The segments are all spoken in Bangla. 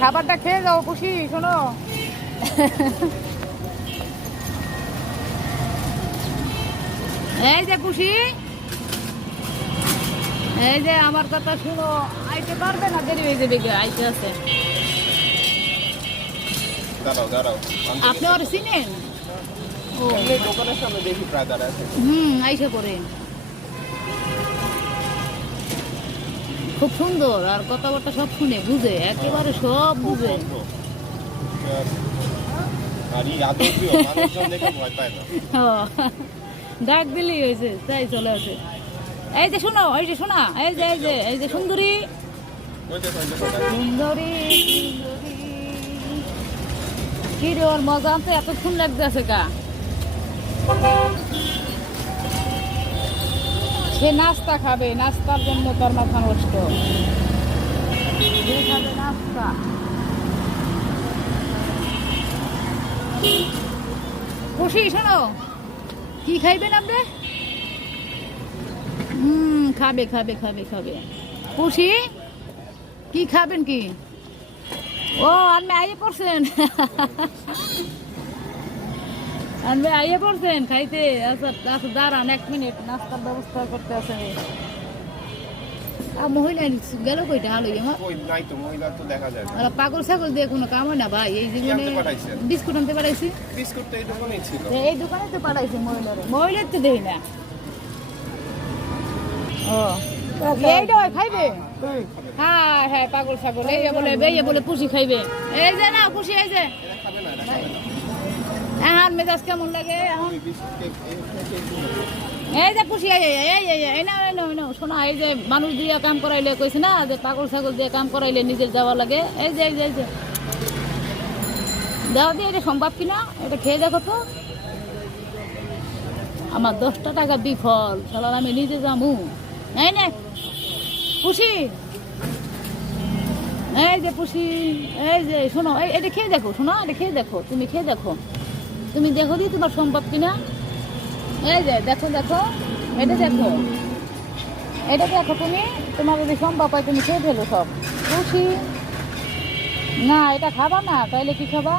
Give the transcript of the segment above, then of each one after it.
খাবারটা খেয়ে যাও খুশি শোনো। এই যে খুশি, এই যে আমার কথা শুনো, আইতে পারবে না, দেরি হয়ে যাবে, আইতে আছে। আপনি ওর চিনেন? দোকানের সামনে দেখি প্রায় দাঁড়ায় আছে। আইসা পরে খুব সুন্দর, আর কথাবার্তা সব শুনে বুঝে, একেবারে সব বুঝে। ডাক দিলেই হয়েছে, তাই চলে আসে। এই যে শোনো, এই যে শোনা, এই যে এই যে এই যে সুন্দরী সুন্দরী কি রে, ওর মজা আছে, এতক্ষণ লাগতে আছে কা। সে নাস্তা খাবে, নাস্তার জন্য তার মাথা নষ্ট। খাবে নাস্তা। খুশি শোনো, কি খাইবেন আপনি? খাবে খাবে খাবে খাবে। খুশি কি খাবেন কি? ও আপনি আইয়ে পড়ছেন, আপনি আইয়ে পড়ছেন খাইতে। আচ্ছা আচ্ছা, দাঁড়ান 1 মিনিট, নাস্তার ব্যবস্থা করতে আছে। মহিলা গেল কইটা হালো পাগল ছাগল দিয়ে কোনো কাম হয় না ভাই। এই জীবনে বিস্কুট আনতে পাঠাইছি, এই দোকানে তো পাঠাইছি। মহিলার তো দেখি না। ও এইটা খাইবে? হ্যাঁ হ্যাঁ, পাগল ছাগল এই বলে, বেয়ে বলে পুষি খাইবে। এই যে না পুষি, এই যে এখন মেজাজ কেমন লাগে এখন? এই যে পুষি, এই না শোনা, এই যে মানুষ দিয়ে কাম করাইলে কইছে না যে পাগল ছাগল দিয়ে কাম করাইলে নিজের যাওয়া লাগে। এই যে এই যে এই যে দেওয়া দিয়ে, এটা সম্ভব কিনা এটা খেয়ে দেখো তো। আমার 10টা টাকা বিফল, চলার আমি নিজে যামু। এই নে পুষি, এই যে পুষি, এই যে শোনো, এটা খেয়ে দেখো, শোনো এটা খেয়ে দেখো, তুমি খেয়ে দেখো, তুমি দেখো দি তোমার সম্ভব কিনা। এই যে দেখো দেখো, এটা দেখো, এটা দেখো, তুমি তোমার যদি সম্ভব হয় তুমি খেয়ে ফেলো সব। খুশি না, এটা খাবা না, তাইলে কি খাবা?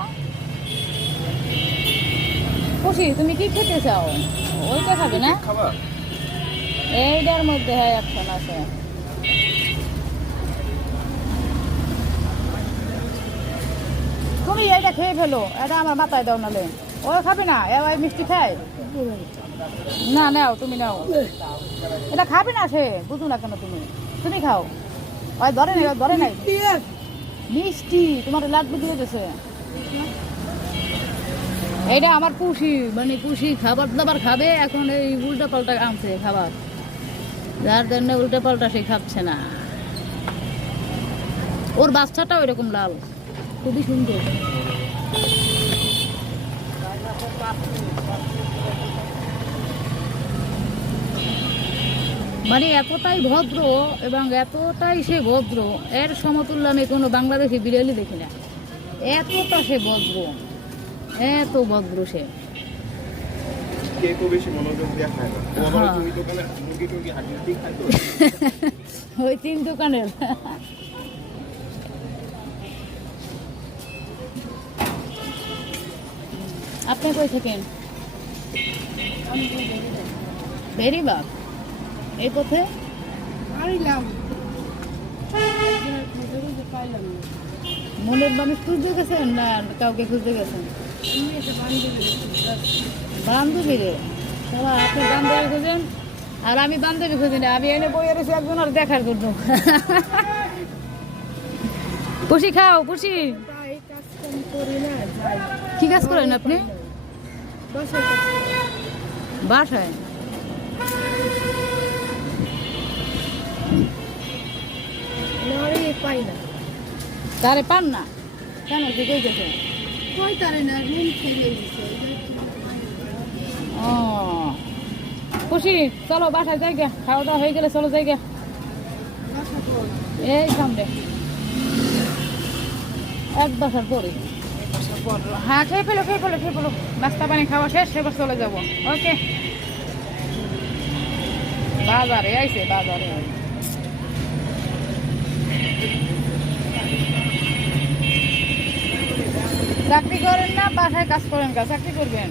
খুশি তুমি কি খেতে চাও? ওইটা খাবে না? এইটার মধ্যে হ্যাঁ অপশন আছে। তুমি এইটা খেয়ে ফেলো, এটা আমার মাথায় দাও, নালে ও খাবে না। এবার মিষ্টি খায় না, নাও তুমি নাও, এটা খাবে না সে, বুঝো না কেন তুমি, তুমি খাও। ওই ধরে নাই, ধরে নাই মিষ্টি, তোমার লাড্ডু দিয়ে দিয়েছে। এইটা আমার পুষি, মানে পুষি খাবার দাবার খাবে, এখন এই উল্টা পাল্টা আনছে খাবার, যার জন্য উল্টা পাল্টা সে খাচ্ছে না। ওর বাচ্চাটা ওইরকম লাল, খুবই সুন্দর। মানে এতটাই ভদ্র এবং এতটাই সে ভদ্র, এর সমতুল্য আমি কোনো বাংলাদেশি বিড়ালি দেখি না। এতটা সে ভদ্র, এত ভদ্র সে। ওই 3 দোকানের। আপনি কই থাকেন? বেরিবাগ এই পথে মনের মানুষ খুঁজতে গেছেন না কাউকে খুঁজতে গেছেন? বান্ধবীরে, তাহলে আপনি বান্ধবী খুঁজেন আর আমি বান্ধবী খুঁজি না। আমি এনে বইয়ে রয়েছি একজন আর দেখার জন্য। পুষি খাও পুষি। কি কাজ করেন আপনি? বাসায়? পাই না, তারে পান না কেন? কি কইতেছে? কই তারে না, রুম খেলে দিছে। ও খুশি, চলো বাসায় যাই গে, খাওয়া দাওয়া হয়ে গেলে চলো যাই গে। এই সামনে 1 বছর পরে। হ্যাঁ খেয়ে ফেলো খেয়ে ফেলো খেয়ে ফেলো, নাস্তা পানি খাওয়া শেষ, সেবার চলে যাবো। ওকে, বাজারে আইছে, বাজারে চাকরি করেন না বাসায় কাজ করেন, চাকরি করবেন।